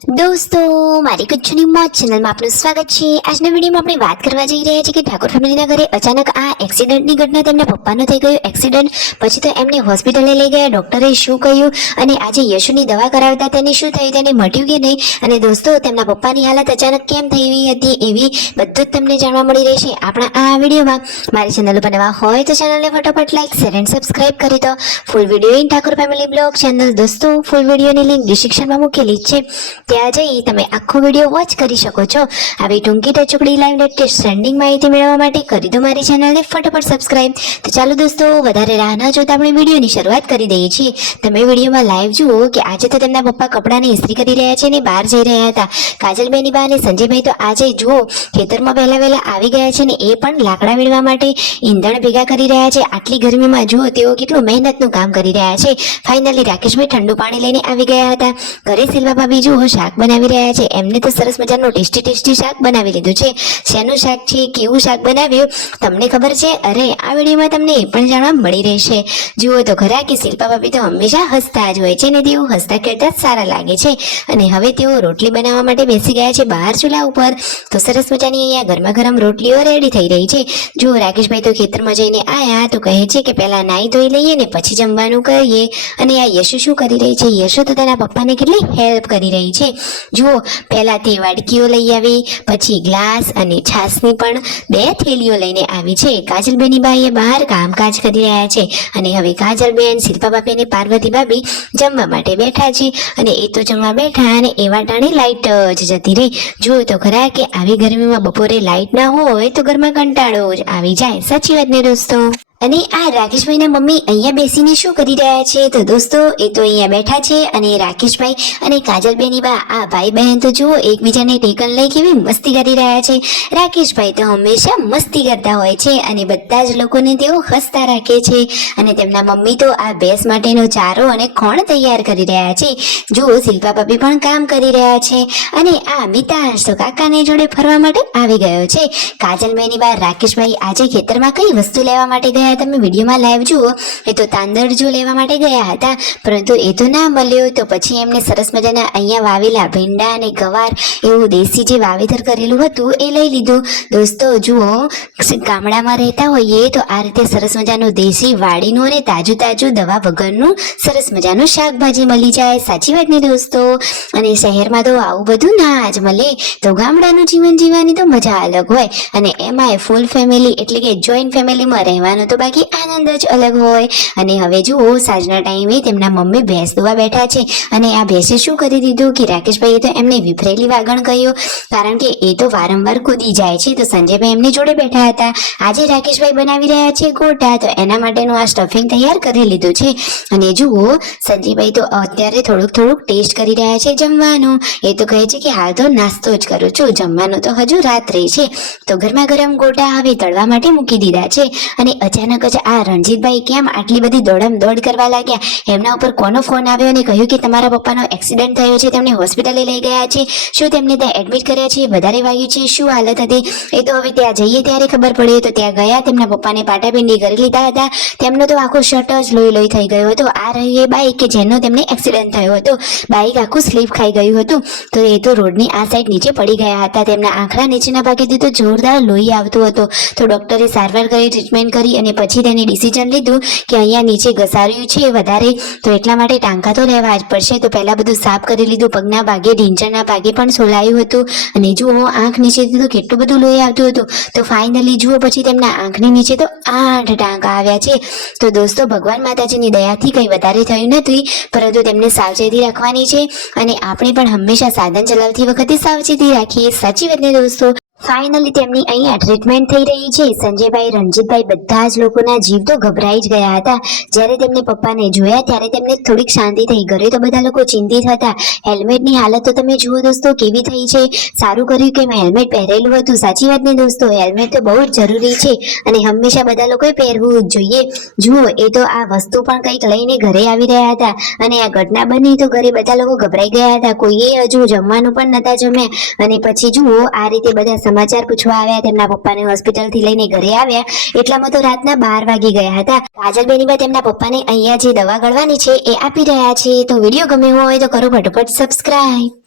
दोस्तों मारी कच्छनी मौज चैनल में आपનું સ્વાગત છે। આજના વિડિયોમાં આપણે વાત કરવા જઈ રહ્યા છીએ કે ઠાકોર ફેમિલીના ઘરે અચાનક આ એક્સિડન્ટની ઘટના તેમના પપ્પાનો થઈ ગયો એક્સિડન્ટ પછી તો એમને હોસ્પિટલે લઈ ગયા ડોક્ટરે શું કહ્યું અને આજે યશુની દવા કરાવતા તેને શું થયું તેને મટ્યું કે નહીં અને દોસ્તો તેમના પપ્પાની હાલત અચાનક કેમ થઈ હતી એવી બધું જ તમને જાણવા મળી રહેશે આપણા આ વિડિયોમાં। મારી ચેનલ પર નવા હોય તો ચેનલને ફટાફટ લાઈક શેર એન્ડ સબસ્ક્રાઇબ કરી દો। Full video in Thakor family blog channel દોસ્તો ફૂલ વિડિયોની લિંક ડિસ્ક્રિપ્શનમાં મૂકેલી છે ત્યાં જઈ તમે આખો વિડિયો વોચ કરી શકો છો। આવી ટૂંકી ટચુકડી લાઈવ લેટેસ્ટ ટ્રેન્ડિંગ માહિતી મેળવવા માટે કરી દો મારી ચેનલને ફટાફટ સબસ્ક્રાઇબ। તો ચાલો દોસ્તો વધારે રાહ ન જોતા આપણે વિડિયોની શરૂઆત કરી દઈએ છીએ। તમે વિડિયોમાં લાઈવ જુઓ કે આજે તો તેમના પપ્પા કપડાની ઇસ્ત્રી કરી રહ્યા છે અને બહાર જઈ રહ્યા હતા। કાજલબેની બા અને સંજયભાઈ તો આજે જુઓ ખેતરમાં વહેલા આવી ગયા છે ને એ પણ લાકડા વીણવા માટે ઈંધણ ભેગા કરી રહ્યા છે। આટલી ગરમીમાં જુઓ તેઓ કેટલું મહેનતનું કામ કરી રહ્યા છે। ફાઇનલી રાકેશભાઈ ઠંડુ પાણી લઈને આવી ગયા હતા। ઘરે સિલ્વા ભાભી જુઓ શાક બનાવી રહ્યા છે। એમને તો સરસ મજાનું ટેસ્ટી શાક બનાવી લીધું છે। શેનું શાક છે કેવું શાક બનાવ્યું તમને ખબર છે? અરે આ વિડીયોમાં તમને એ પણ જાણવા મળી રહેશે। જુઓ તો ખરા કે શિલ્પા ભાભી તો હંમેશા હસતા જ હોય છે ને તેઓ હસતા ખેડતા સારા લાગે છે અને હવે તેઓ રોટલી બનાવવા માટે બેસી ગયા છે બહાર ચૂલા ઉપર। તો સરસ મજાની અહીંયા ગરમા ગરમ રોટલીઓ રેડી થઈ રહી છે। જુઓ રાકેશભાઈ તો ખેતરમાં જઈને આયા તો કહે છે કે પહેલા નાઈ ધોઈ લઈએ ને પછી જમવાનું કરીએ। અને આ યશુ શું કરી રહી છે? યશુ તો તેના પપ્પાને કેટલી હેલ્પ કરી રહી છે। જુઓ પહેલા તે વાડકીઓ લઈ આવી પછી ગ્લાસ અને છાસની પણ 2 થેલીઓ લઈને આવી છે। કાજલબેની બાઈએ બહાર કામકાજ કરી રહ્યા છે અને હવે કાજલબેન શિલ્પા ભાભી અને પાર્વતી ભાભી જમવા માટે બેઠા છે અને એ તો જમવા બેઠા અને એવા ટાણે લાઈટ જ જતી રહી। જુઓ તો ખરા કે આવી ગરમીમાં બપોરે લાઈટ ના હોય તો ઘરમાં કંટાળો જ આવી જાય। સાચી વાત ને દોસ્તો? અને આ રાકેશભાઈના મમ્મી અહીંયા બેસીને શું કરી રહ્યા છે? તો દોસ્તો એ તો અહીંયા બેઠા છે અને રાકેશભાઈ અને કાજલબેની બા આ ભાઈ બહેન તો જુઓ એકબીજાને ટેકન લઈ કેવી મસ્તી કરી રહ્યા છે। રાકેશભાઈ તો હંમેશા મસ્તી કરતા હોય છે અને બધા જ લોકોને તેઓ હસતા રાખે છે અને તેમના મમ્મી તો આ ભેંસ માટેનો ચારો અને ખોણ તૈયાર કરી રહ્યા છે। જુઓ શિલ્પા ભાભી પણ કામ કરી રહ્યા છે અને આ મિતાંશ તો કાકાને જોડે ફરવા માટે આવી ગયો છે। કાજલબેની બા રાકેશભાઈ આજે ખેતરમાં કઈ વસ્તુ લેવા માટે ગયા તમે વિડીયોમાં લાઈવ જુઓ એ તો તાંદળજો લેવા માટે ગયા હતા પરંતુ એ તો ના મળ્યો તો પછી એમને સરસ મજાના અહીંયા વાવેલા ભીંડા અને ગવાર એવું દેશી જે વાવેતર કરેલું હતું એ લઈ લીધું। દોસ્તો જુઓ ગામડામાં રહેતા હોઈએ તો આ રીતે સરસ મજાનું દેશી વાડીનું અને તાજું દવા વગરનું સરસ મજાનું શાકભાજી મળી જાય। સાચી વાત ને દોસ્તો? અને શહેરમાં તો આવું બધું ના જ મળે તો ગામડાનું જીવન જીવવાની તો મજા અલગ હોય અને એમાંય ફૂલ ફેમિલી એટલે કે જોઈન્ટ ફેમિલીમાં રહેવાનું તો બાકી આનંદ જ અલગ હોય। અને હવે જુઓ સાંજના ટાઈમે તેમના મમ્મી ભેંસ દોવા બેઠા છે અને આ ભેંસે શું કરી દીધું કે રાકેશભાઈએ તો એમને વિફરેલી વાગણ કહ્યું કારણ કે એ તો વારંવાર કૂદી જાય છે। તો સંજયભાઈ એમની જોડે બેઠા હતા। આજે રાકેશભાઈ બનાવી રહ્યા છે ગોટા તો એના માટેનું આ સ્ટફિંગ તૈયાર કરી લીધું છે અને જુઓ સંજયભાઈ તો અત્યારે થોડુંક ટેસ્ટ કરી રહ્યા છે જમવાનું। એ તો કહે છે કે હાલ તો નાસ્તો જ કરું છું જમવાનું તો હજુ રાત્રે છે। તો ગરમા ગરમ ગોટા હવે તળવા માટે મૂકી દીધા છે અને અચાનક જ આ રણજીતભાઈ કેમ આટલી બધી દોડ કરવા લાગ્યા? એમના ઉપર કોનો ફોન આવ્યો અને કહ્યું કે તમારા પપ્પાનો એક્સિડન્ટ થયો છે તેમને હોસ્પિટલે લઈ ગયા છે। શું તેમને ત્યાં એડમિટ કર્યા છે? વધારે વાગ્યું છે? શું હાલત હતી? એ તો હવે ત્યાં જઈએ ત્યારે ખબર પડે। તો ત્યાં ગયા તેમના પપ્પાને પાટાપિંડી કરી લીધા હતા। તેમનો તો આખો શર્ટ જ લોહી થઈ ગયો હતો। આ રહી એ બાઈક કે જેનો તેમને એક્સિડન્ટ થયો હતો બાઈક આખું સ્લીપ ખાઈ ગયું હતું તો એ તો રોડની આ સાઈડ નીચે પડી ગયા હતા। તેમના આંખના નીચેના ભાગેથી તો જોરદાર લોહી આવતું હતું તો ડોક્ટરે સારવાર કરી ટ્રીટમેન્ટ કરી અને પછી તેને ડિસિઝન લીધું કે અહીંયા નીચે ઘસાર્યું છે વધારે તો એટલા માટે ટાંકા તો લેવા જ પડશે। તો પહેલા બધું સાફ કરી લીધું પગના ભાગે ઢીંચણના ભાગે પણ સોલાયું હતું અને જુઓ આંખ નીચેથી તો કેટલું બધું લોહી આવતું હતું તો ફાઇનલી જુઓ પછી તેમના આંખની નીચે તો 8 ટાંકા આવ્યા છે। તો દોસ્તો ભગવાન માતાજીની દયાથી કંઈ વધારે થયું નથી પરંતુ તેમને સાવચેતી રાખવાની છે અને આપણે પણ હંમેશા સાધન ચલાવતી વખતે સાવચેતી રાખીએ। સાચી વાત ને દોસ્તો? ફાઇનલી તેમની અહીંયા ટ્રીટમેન્ટ થઈ રહી છે। સંજયભાઈ રણજીતભાઈ બધા જ લોકોના જીવ તો ગભરાઈ જ ગયા હતા જ્યારે તેમને પપ્પાને જોયા ત્યારે તેમને થોડીક શાંતિ થઈ। ઘરે તો બધા લોકો ચિંતિત હતા। હેલ્મેટની હાલત તો તમે જુઓ દોસ્તો કેવી થઈ છે। સારું કર્યું કે મેં હેલ્મેટ પહેરેલું હતું। સાચી વાત ને દોસ્તો? હેલ્મેટ તો બહુ જ જરૂરી છે અને હંમેશા બધા લોકોએ પહેરવું જ જોઈએ। જુઓ એ તો આ વસ્તુ પણ કંઈક લઈને ઘરે આવી રહ્યા હતા અને આ ઘટના બની તો ઘરે બધા લોકો ગભરાઈ ગયા હતા। કોઈએ હજુ જમવાનું પણ નતા જમ્યા અને પછી જુઓ આ રીતે બધા સમાચાર પૂછવા આવ્યા તેમના પપ્પાને હોસ્પિટલથી લઈને ઘરે આવ્યા એટલામાં તો રાતના 12 વાગી ગયા હતા। કાજલબેની બા તેમના પપ્પાને અહીંયા જે દવા ગળવાની છે એ આપી રહ્યા છે। તો વિડીયો ગમ્યો હોય તો કરો ફટાફટ સબસ્ક્રાઇબ।